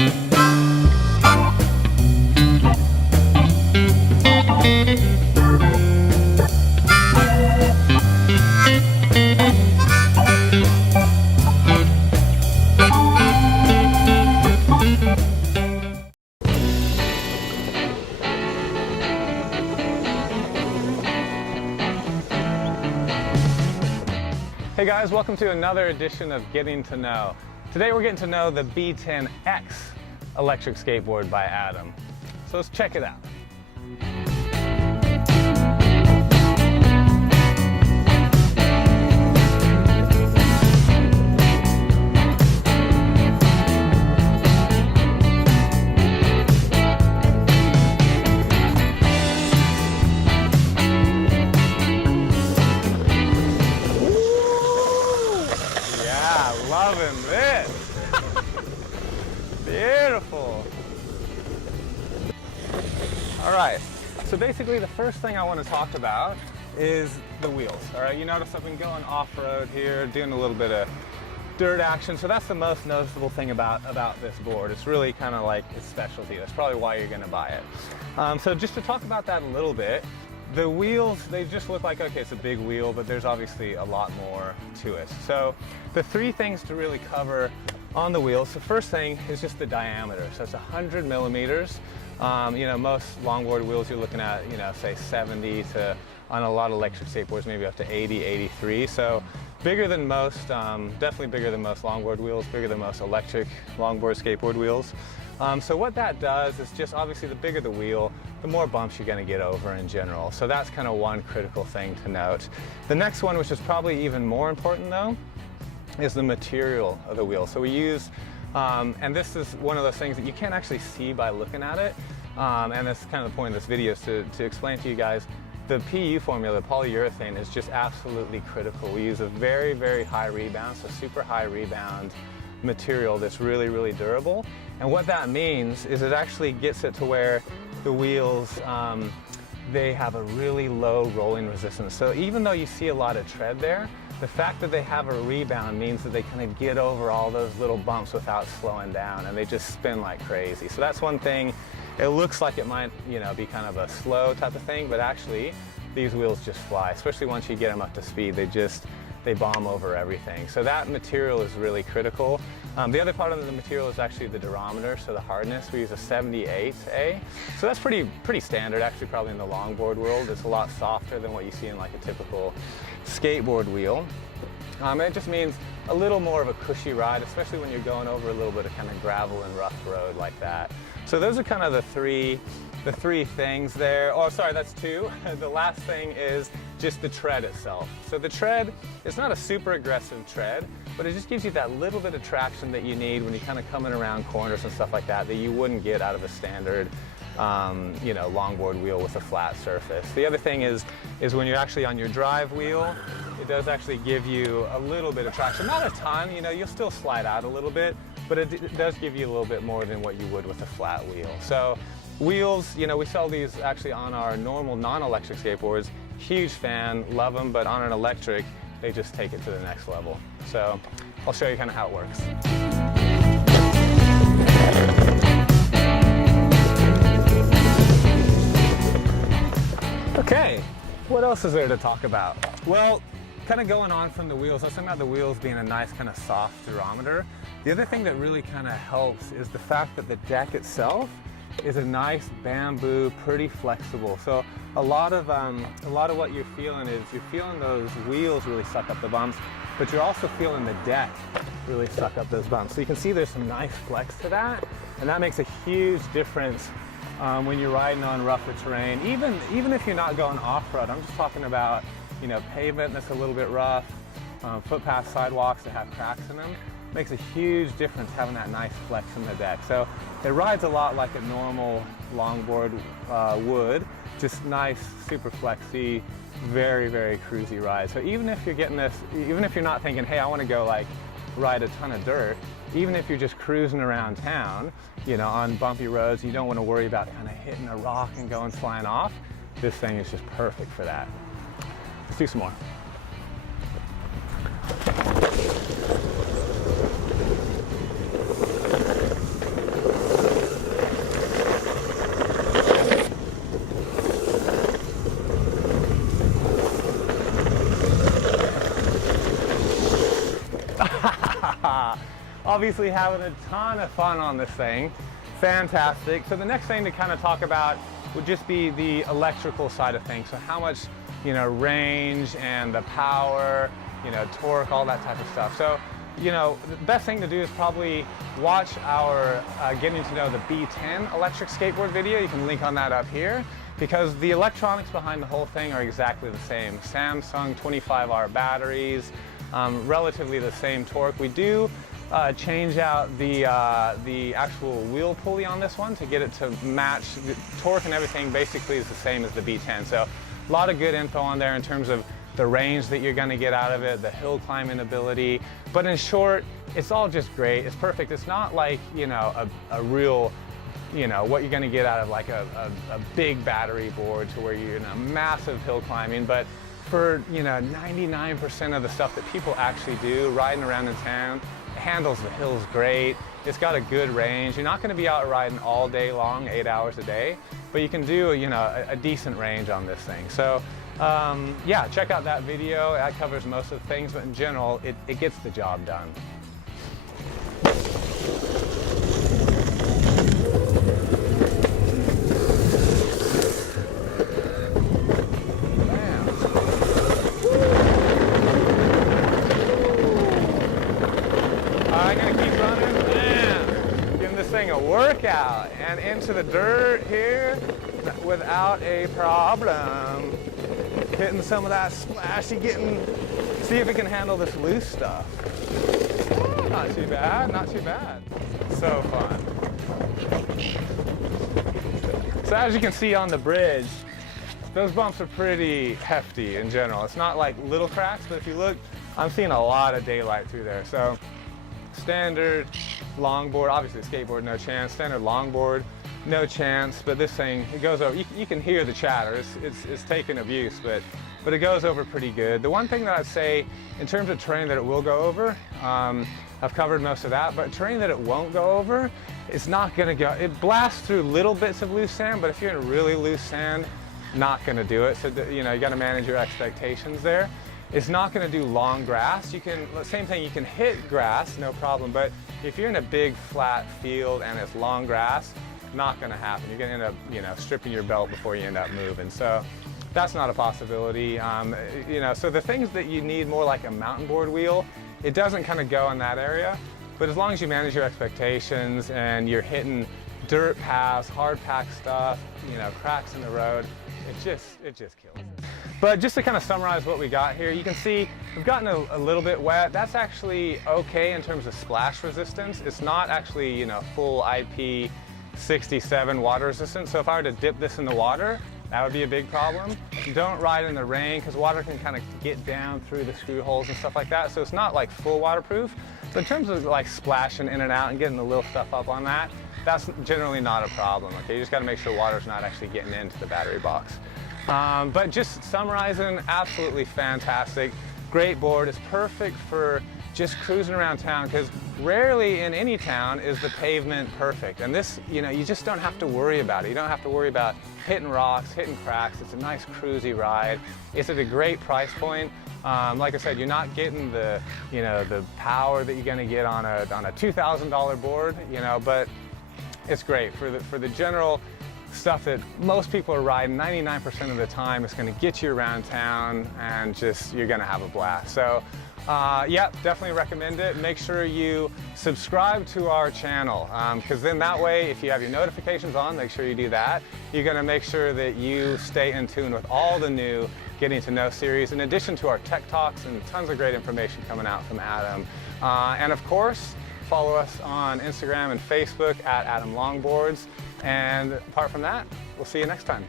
Hey guys, welcome to another edition of Getting to Know. Today we're getting to know the B10X electric skateboard by Adam. So let's check it out. Loving this. Beautiful. All right, so basically the first thing I want to talk about is the wheels. All right, you notice I've been going off-road here, doing a little bit of dirt action, so that's the most noticeable thing about this board. It's really kind of like its specialty. That's probably why you're going to buy it. So just to talk about that a little bit, the wheels, they just look like, okay, it's a big wheel, but there's obviously a lot more to it. So the three things to really cover on the wheels, the first thing is just the diameter. So it's 100 millimeters. You know, most longboard wheels you're looking at, you know, say 70 to, on a lot of electric skateboards, maybe up to 80, 83. So bigger than most, definitely bigger than most longboard wheels, bigger than most electric longboard skateboard wheels. So what that does is just obviously the bigger the wheel, the more bumps you're going to get over in general. So that's kind of one critical thing to note. The next one, which is probably even more important though, is the material of the wheel. So we use, and this is one of those things that you can't actually see by looking at it, and that's kind of the point of this video, is to explain to you guys the PU formula, the polyurethane, is just absolutely critical. We use a very, very high rebound, so super high rebound material that's really, really durable. And what that means is it actually gets it to where the wheels, they have a really low rolling resistance. So even though you see a lot of tread there, the fact that they have a rebound means that they kind of get over all those little bumps without slowing down, and they just spin like crazy. So that's one thing. It looks like it might, you know, be kind of a slow type of thing, but actually these wheels just fly, especially once you get them up to speed. They bomb over everything. So that material is really critical. The other part of the material is actually the durometer, so the hardness. We use a 78A. So that's pretty standard, actually, probably in the longboard world. It's a lot softer than what you see in like a typical skateboard wheel. And it just means a little more of a cushy ride, especially when you're going over a little bit of kind of gravel and rough road like that. So those are kind of the three things there. Oh, sorry, that's two. The last thing is just the tread itself. So the tread, it's not a super aggressive tread, but it just gives you that little bit of traction that you need when you're kind of coming around corners and stuff like that you wouldn't get out of a standard, you know, longboard wheel with a flat surface. The other thing is when you're actually on your drive wheel, it does actually give you a little bit of traction. Not a ton, you know, you'll still slide out a little bit, but it does give you a little bit more than what you would with a flat wheel. So wheels, you know, we sell these actually on our normal non-electric skateboards. Huge fan, love them, but on an electric, they just take it to the next level. So I'll show you kind of how it works. Okay, what else is there to talk about? Well, kind of going on from the wheels, I was talking about the wheels being a nice kind of soft durometer. The other thing that really kind of helps is the fact that the deck itself is a nice bamboo, pretty flexible. So a lot of what you're feeling is you're feeling those wheels really suck up the bumps, but you're also feeling the deck really suck up those bumps. So you can see there's some nice flex to that, and that makes a huge difference when you're riding on rougher terrain. Even if you're not going off-road, I'm just talking about, you know, pavement that's a little bit rough, footpath sidewalks that have cracks in them. Makes a huge difference having that nice flex in the deck. So it rides a lot like a normal longboard would, just nice, super flexy, very, very cruisy ride. So even if you're getting this, even if you're not thinking, hey, I want to go like ride a ton of dirt, even if you're just cruising around town, you know, on bumpy roads, you don't want to worry about kind of hitting a rock and going flying off, this thing is just perfect for that. Let's do some more. obviously having a ton of fun on this thing. Fantastic. So the next thing to kind of talk about would just be the electrical side of things. So how much, you know, range and the power, you know, torque, all that type of stuff. So, you know, the best thing to do is probably watch our getting to know the B10 electric skateboard video. You can link on that up here, because the electronics behind the whole thing are exactly the same. Samsung 25R batteries, relatively the same torque. We do change out the actual wheel pulley on this one to get it to match. The torque and everything basically is the same as the B10. So a lot of good info on there in terms of the range that you're going to get out of it, the hill climbing ability. But in short, it's all just great. It's perfect. It's not like, you know, a real, you know, what you're going to get out of like a big battery board to where you're in a massive hill climbing. But for, you know, 99% of the stuff that people actually do riding around in town, it handles the hills great. It's got a good range. You're not going to be out riding all day long, 8 hours a day, but you can do, you know, a decent range on this thing. So yeah, check out that video. That covers most of the things, but in general, it gets the job done. I'm gonna keep running. Man, giving this thing a workout and into the dirt here without a problem. Hitting some of that splashy, see if it can handle this loose stuff. Oh, not too bad, not too bad. So fun. So as you can see on the bridge, those bumps are pretty hefty in general. It's not like little cracks, but if you look, I'm seeing a lot of daylight through there. So standard longboard, obviously skateboard, no chance. Standard longboard, no chance. But this thing, it goes over. You can hear the chatter. It's taking abuse, but it goes over pretty good. The one thing that I'd say in terms of terrain that it will go over, I've covered most of that. But terrain that it won't go over, it's not going to go. It blasts through little bits of loose sand, but if you're in really loose sand, not going to do it. So you know, you got to manage your expectations there. It's not going to do long grass. You can, same thing, you can hit grass, no problem, but if you're in a big flat field and it's long grass, not going to happen. You're going to end up, you know, stripping your belt before you end up moving. So that's not a possibility. You know, so the things that you need more like a mountain board wheel, it doesn't kind of go in that area, but as long as you manage your expectations and you're hitting dirt paths, hard packed stuff, you know, cracks in the road, it just kills it. But just to kind of summarize what we got here, you can see we've gotten a little bit wet. That's actually okay in terms of splash resistance. It's not actually, you know, full IP67 water resistance. So if I were to dip this in the water, that would be a big problem. Don't ride in the rain because water can kind of get down through the screw holes and stuff like that. So it's not like full waterproof. So in terms of like splashing in and out and getting the little stuff up on that, that's generally not a problem. Okay, you just got to make sure water's not actually getting into the battery box. But just summarizing, absolutely fantastic. Great board. It's perfect for just cruising around town because rarely in any town is the pavement perfect. And this, you know, you just don't have to worry about it. You don't have to worry about hitting rocks, hitting cracks. It's a nice cruisy ride. It's at a great price point. Like I said, you're not getting the, you know, the power that you're going to get on a $2,000 board, you know, but it's great for the general stuff that most people are riding. 99% of the time it's going to get you around town and just you're going to have a blast. So yeah, definitely recommend it. Make sure you subscribe to our channel because then that way if you have your notifications on, make sure you do that. You're going to make sure that you stay in tune with all the new Getting to Know series in addition to our tech talks and tons of great information coming out from Adam. And of course, follow us on Instagram and Facebook at Adam Longboards. And apart from that, we'll see you next time.